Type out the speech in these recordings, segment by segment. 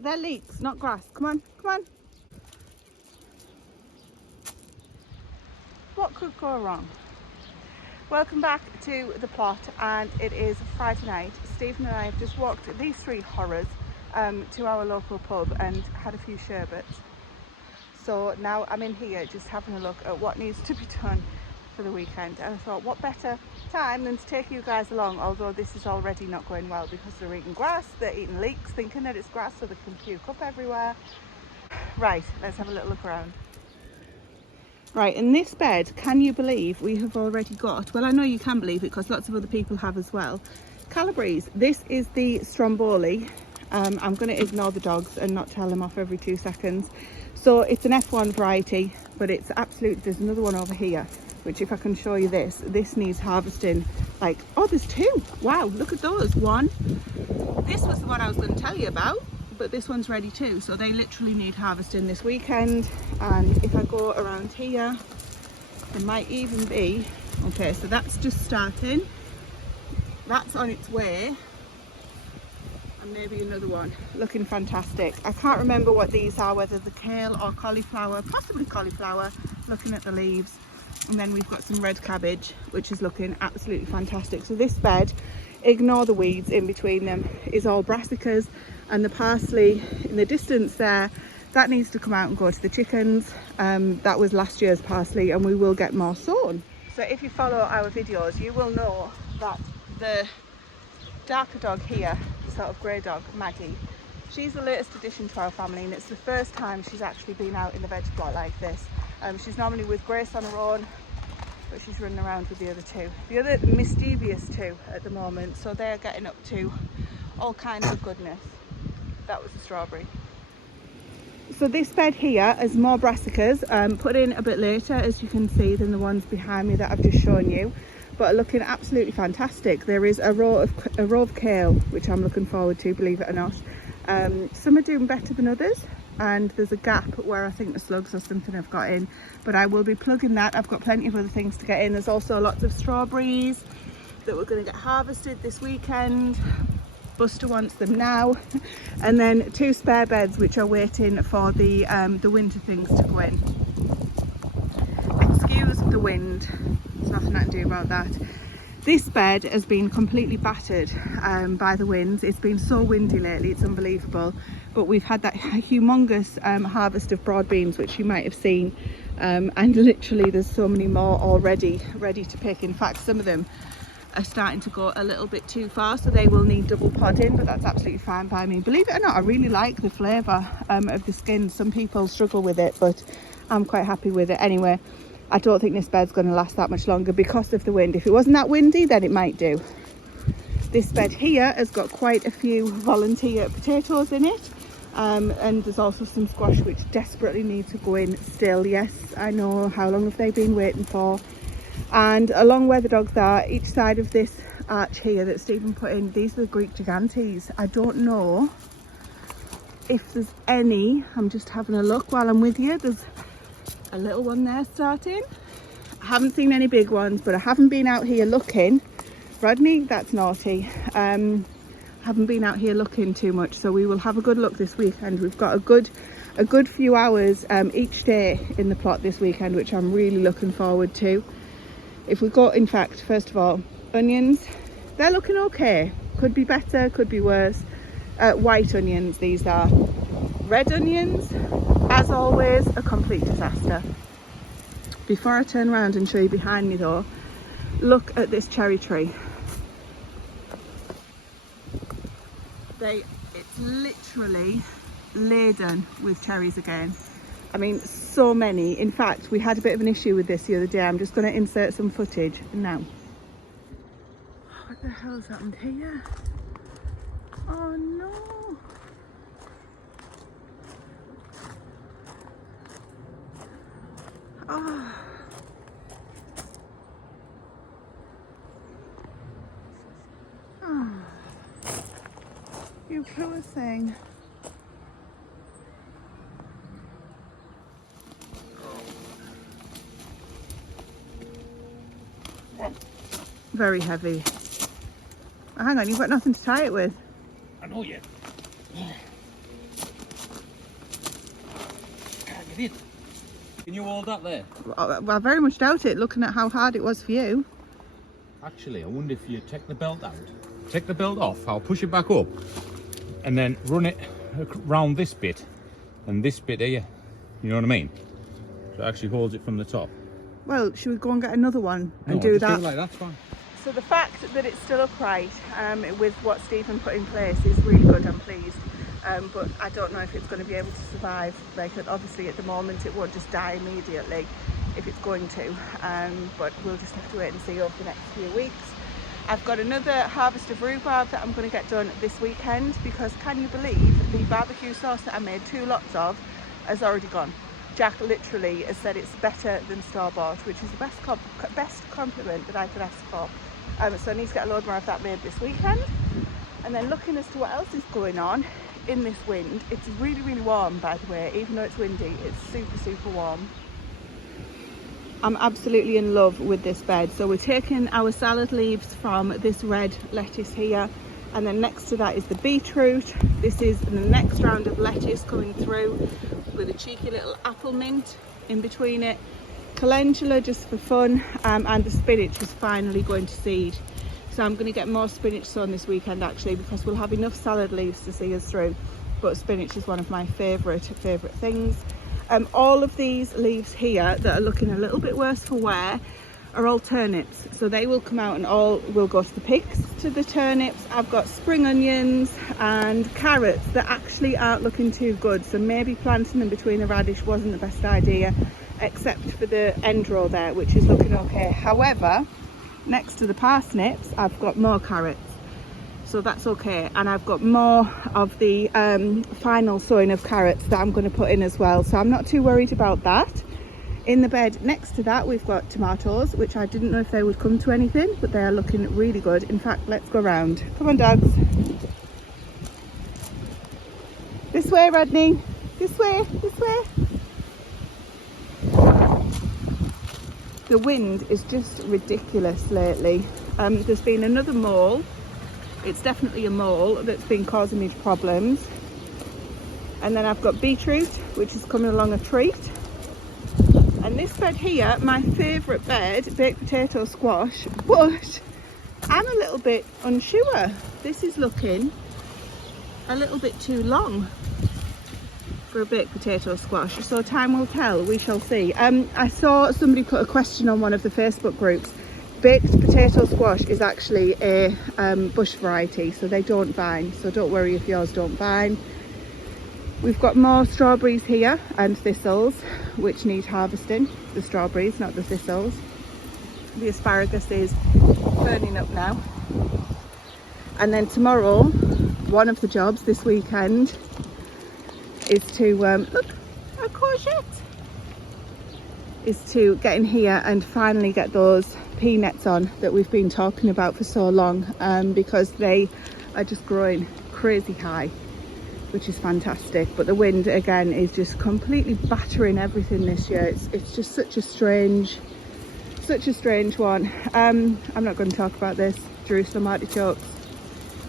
They're leeks, not grass. Come on, come on. What could go wrong? Welcome back to the plot, and it is Friday night. Stephen and I have just walked these three horrors to our local pub and had a few sherbets. So now I'm in here just having a look at what needs to be done for the weekend, and I thought what better time than to take you guys along, although this is already not going well because they're eating grass, they're eating leeks thinking that it's grass so they can puke up everywhere. Right, let's have a little look around. Right, in this bed, can you believe we have already got, well I know you can believe it because lots of other people have as well, Calabrese. This is the Stromboli. I'm going to ignore the dogs and not tell them off every 2 seconds. So it's an F1 variety, but it's absolute, there's another one over here, which if I can show you this needs harvesting. Like, oh, there's two. Wow, look at those. One, this was the one I was going to tell you about, but this one's ready too. So they literally need harvesting this weekend. And if I go around here, there might even be, okay, so that's just starting. That's on its way. And maybe another one, looking fantastic. I can't remember what these are, whether the kale or cauliflower, possibly cauliflower, looking at the leaves. And then we've got some red cabbage, which is looking absolutely fantastic. So this bed, ignore the weeds in between them, is all brassicas, and the parsley in the distance there, that needs to come out and go to the chickens. That was last year's parsley, and we will get more sown. So if you follow our videos, you will know that the darker dog here, sort of grey dog, Maggie, she's the latest addition to our family, and it's the first time she's actually been out in the veg plot like this. She's normally with Grace on her own, but she's running around with the other two. The other mischievous two at the moment, so they're getting up to all kinds of goodness. That was a strawberry. So this bed here is more brassicas, put in a bit later, as you can see, than the ones behind me that I've just shown you, but looking absolutely fantastic. There is a row of kale, which I'm looking forward to, believe it or not. Some are doing better than others, and there's a gap where I think the slugs or something have got in, but I will be plugging that. I've got plenty of other things to get in. There's also lots of strawberries that we're going to get harvested this weekend. Buster wants them now. And then 2 spare beds which are waiting for the winter things to go in. Excuse the wind, there's nothing I can do about that. This bed has been completely battered by the winds. It's been so windy lately, it's unbelievable. But we've had that humongous harvest of broad beans, which you might have seen. And literally there's so many more already ready to pick. In fact, some of them are starting to go a little bit too far, so they will need double podding, but that's absolutely fine by me. Believe it or not, I really like the flavour of the skin. Some people struggle with it, but I'm quite happy with it. Anyway, I don't think this bed's going to last that much longer because of the wind. If it wasn't that windy, then it might do. This bed here has got quite a few volunteer potatoes in it, and there's also some squash which desperately need to go in still. Yes, I know, how long have they been waiting for? And along where the dogs are, each side of this arch here that Stephen put in, these are the Greek gigantes. I don't know if there's any, I'm just having a look while I'm with you. There's a little one there starting. I haven't seen any big ones, but I haven't been out here looking. Rodney, that's naughty. Haven't been out here looking too much, so we will have a good look this weekend. We've got a good few hours each day in the plot this weekend, which I'm really looking forward to. If we go, in fact, first of all, onions, they're looking okay. Could be better, could be worse. White onions, these are. Red onions, as always, a complete disaster. Before I turn around and show you behind me though, look at this cherry tree. It's literally laden with cherries again. I mean, so many. In fact, we had a bit of an issue with this the other day. I'm just going to insert some footage now. What the hell's happened here? Oh no! Oh. Oh. You poor thing. Very heavy. Oh, hang on, you've got nothing to tie it with. I know yet. Is it? Can you hold that there? I very much doubt it, looking at how hard it was for you. Actually, I wonder if you take the belt out. Take the belt off, I'll push it back up. And then run it around this bit. And this bit here. You know what I mean? So it actually holds it from the top. Well, should we go and get another one and No, do just that? Do it like that's fine. So the fact that it's still upright with what Stephen put in place is really good. I'm pleased. But I don't know if it's going to be able to survive. Like, obviously at the moment it won't just die immediately if it's going to. But we'll just have to wait and see over the next few weeks. I've got another harvest of rhubarb that I'm going to get done this weekend, because can you believe the barbecue sauce that I made 2 lots of has already gone. Jack literally has said it's better than store-bought, which is the best compliment that I could ask for. So I need to get a load more of that made this weekend. And then looking as to what else is going on in this wind, it's really, really warm, by the way. Even though it's windy, it's super, super warm. I'm absolutely in love with this bed. So we're taking our salad leaves from this red lettuce here, and then next to that is the beetroot. This is the next round of lettuce coming through with a cheeky little apple mint in between it. Calendula just for fun, and the spinach is finally going to seed. So I'm going to get more spinach sown this weekend actually, because we'll have enough salad leaves to see us through. But spinach is one of my favourite things. All of these leaves here that are looking a little bit worse for wear are all turnips. So they will come out and all will go to the pigs, to the turnips. I've got spring onions and carrots that actually aren't looking too good. So maybe planting them between the radish wasn't the best idea, except for the end row there, which is looking okay. However, next to the parsnips, I've got more carrots. So that's okay, and I've got more of the final sowing of carrots that I'm going to put in as well, so I'm not too worried about that. In the bed next to that we've got tomatoes, which I didn't know if they would come to anything, but they are looking really good. In fact, let's go round. Come on, dogs. This way, Rodney. This way, this way. The wind is just ridiculous lately. There's been another mole. It's definitely a mole that's been causing me problems. And then I've got beetroot, which is coming along a treat. And this bed here, my favourite bed, baked potato squash, but I'm a little bit unsure. This is looking a little bit too long for a baked potato squash, so time will tell, we shall see. I saw somebody put a question on one of the Facebook groups. Baked potato squash is actually a bush variety, so they don't vine, so don't worry if yours don't vine. We've got more strawberries here and thistles, which need harvesting. The strawberries, not the thistles. The asparagus is burning up now. And then tomorrow, one of the jobs this weekend is to, look, a courgette, is to get in here and finally get those pea nets on that we've been talking about for so long, because they are just growing crazy high, which is fantastic. But the wind again is just completely battering everything this year. It's just such a strange one. I'm not going to talk about this. Jerusalem artichokes,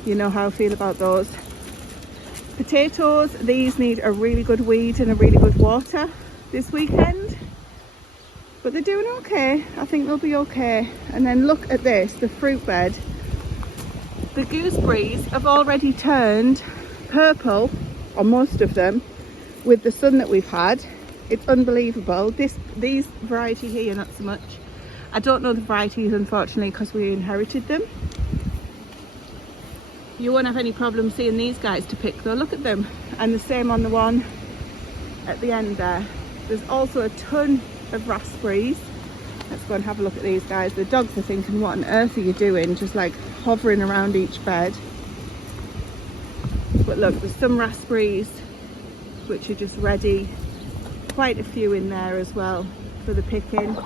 you know how I feel about those. Potatoes, these need a really good weed and a really good water this weekend, but they're doing okay. I think they'll be okay. And then look at this, the fruit bed. The gooseberries have already turned purple, or most of them, with the sun that we've had. It's unbelievable. These variety here, not so much. I don't know the varieties, unfortunately, because we inherited them. You won't have any problem seeing these guys to pick though. Look at them. And the same on the one at the end there. There's also a ton of raspberries. Let's go and have a look at these guys. The dogs are thinking, what on earth are you doing, just like hovering around each bed. But look, there's some raspberries which are just ready. Quite a few in there as well for the picking.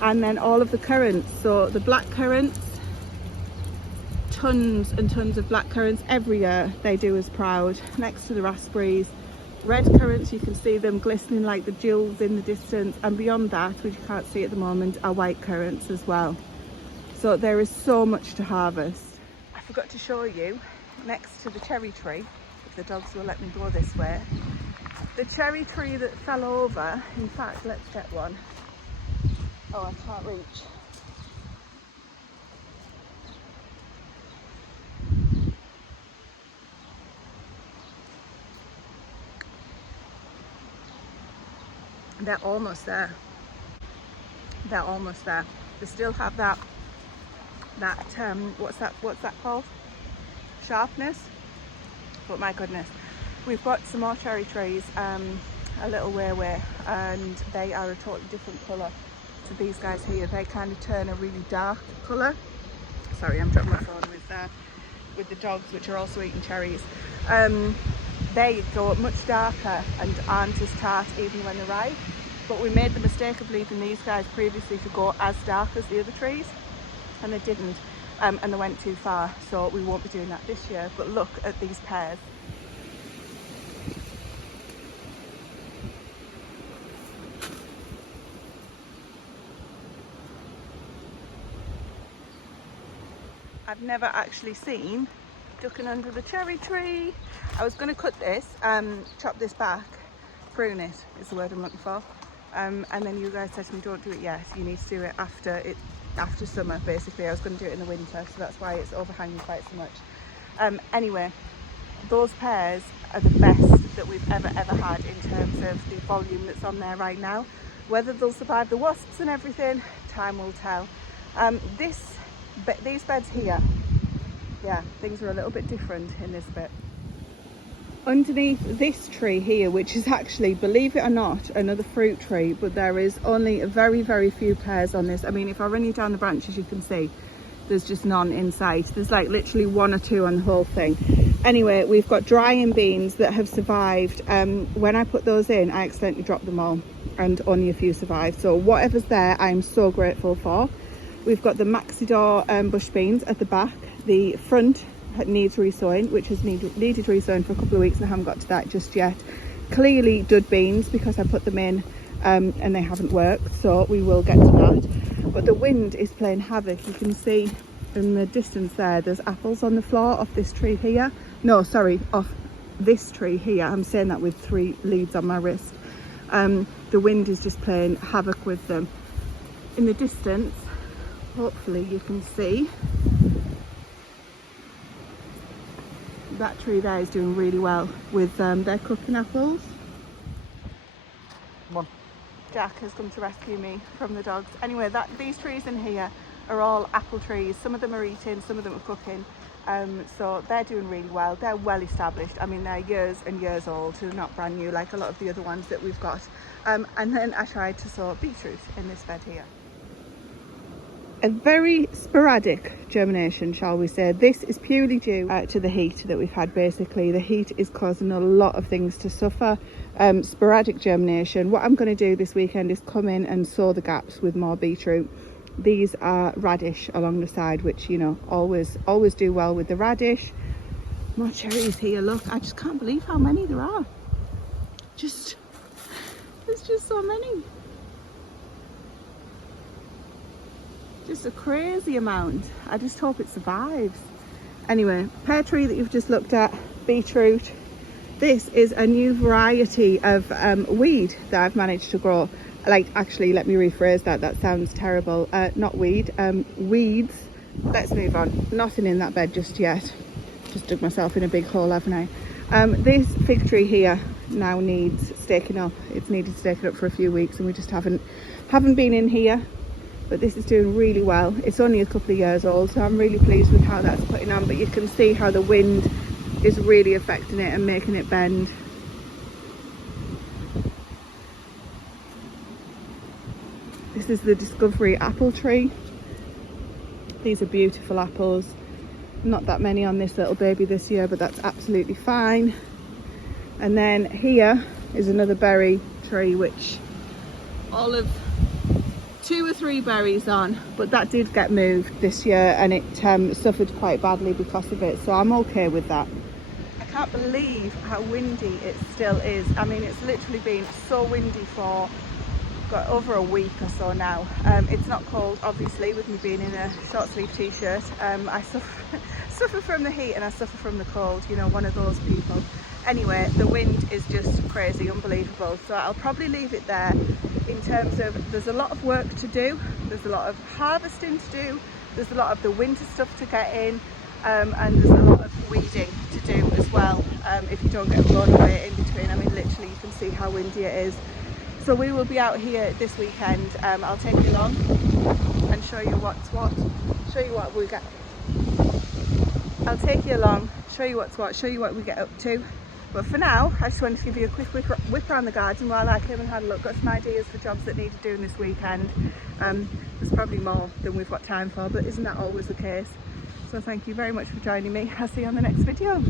And then all of the currants. So the black currants, tons and tons of black currants every year. They do us proud. Next to the raspberries, red currants, you can see them glistening like the jewels in the distance, and beyond that, which you can't see at the moment, are white currants as well. So there is so much to harvest. I forgot to show you, next to the cherry tree, if the dogs will let me go this way, The cherry tree that fell over, in fact, let's get one. Oh, I can't reach. They're almost there. They're almost there. They still have that what's that called? Sharpness. But my goodness, we've got some more cherry trees a little way away, and they are a totally different colour to these guys here. They kind of turn a really dark colour. Sorry, I'm dropping my phone with the dogs, which are also eating cherries. They go up much darker and aren't as tart even when they're ripe. But we made the mistake of leaving these guys previously to go as dark as the other trees, and they didn't, and they went too far, so we won't be doing that this year. But look at these pears. I've never actually seen ducking under the cherry tree. I was going to cut this, chop this back, prune it is the word I'm looking for, and then you guys said to me, don't do it yet, you need to do it after summer. Basically I was going to do it in the winter, so that's why it's overhanging quite so much. Anyway, those pears are the best that we've ever had in terms of the volume that's on there right now. Whether they'll survive the wasps and everything, time will tell. These beds here, yeah, things are a little bit different in this bit. Underneath this tree here, which is actually, believe it or not, another fruit tree, but there is only a very few pears on this. I mean, if I run you down the branches, you can see there's just none in sight. There's like literally one or two on the whole thing. Anyway, we've got drying beans that have survived. When I put those in, I accidentally dropped them all and only a few survived. So whatever's there, I'm so grateful for. We've got the Maxidor bush beans at the back. The front needs resowing, which has needed resowing for a couple of weeks, and I haven't got to that just yet. Clearly dud beans, because I put them in and they haven't worked, so we will get to that. But the wind is playing havoc. You can see in the distance there's apples on the floor off this tree here. No, sorry, off this tree here. I'm saying that with 3 leads on my wrist. The wind is just playing havoc with them. In the distance, hopefully you can see that tree there is doing really well with their cooking apples. Come on. Jack has come to rescue me from the dogs. Anyway, these trees in here are all apple trees. Some of them are eating, some of them are cooking. So they're doing really well. They're well established. I mean, they're years and years old, so they're not brand new like a lot of the other ones that we've got. And then I tried to sow beetroot in this bed here. A very sporadic germination, shall we say. This is purely due to the heat that we've had. Basically, the heat is causing a lot of things to suffer. Sporadic germination. What I'm going to do this weekend is come in and sow the gaps with more beetroot. These are radish along the side, which, you know, always do well with the radish. More cherries here. Look, I just can't believe how many there are. There's just so many. Just a crazy amount. I just hope it survives. Anyway, pear tree that you've just looked at, beetroot. This is a new variety of weed that I've managed to grow. Like, actually, let me rephrase that. That sounds terrible. Not weed, weeds. Let's move on. Nothing in that bed just yet. Just dug myself in a big hole, haven't I? This fig tree here now needs staking up. It's needed staking up for a few weeks, and we just haven't been in here. But this is doing really well. It's only a couple of years old, so I'm really pleased with how that's putting on. But you can see how the wind is really affecting it and making it bend. This is the Discovery apple tree. These are beautiful apples. Not that many on this little baby this year, but that's absolutely fine. And then here is another berry tree, which all of 2 or 3 berries on, but that did get moved this year, and it suffered quite badly because of it, so I'm okay with that. I can't believe how windy it still is. I mean, it's literally been so windy for got over a week or so now. It's not cold, obviously, with me being in a short sleeve t-shirt. I suffer from the heat and I suffer from the cold, you know, one of those people. Anyway, the wind is just crazy, unbelievable. So I'll probably leave it there in terms of there's a lot of work to do. There's a lot of harvesting to do. There's a lot of the winter stuff to get in. And there's a lot of weeding to do as well, if you don't get blown away in between. I mean, literally you can see how windy it is. So we will be out here this weekend. I'll take you along and show you what's what, show you what we get. I'll take you along, show you what's what, show you what we get up to. But for now, I just wanted to give you a quick whip around the garden while I came and had a look. Got some ideas for jobs that needed doing this weekend. There's probably more than we've got time for, but isn't that always the case? So thank you very much for joining me. I'll see you on the next video.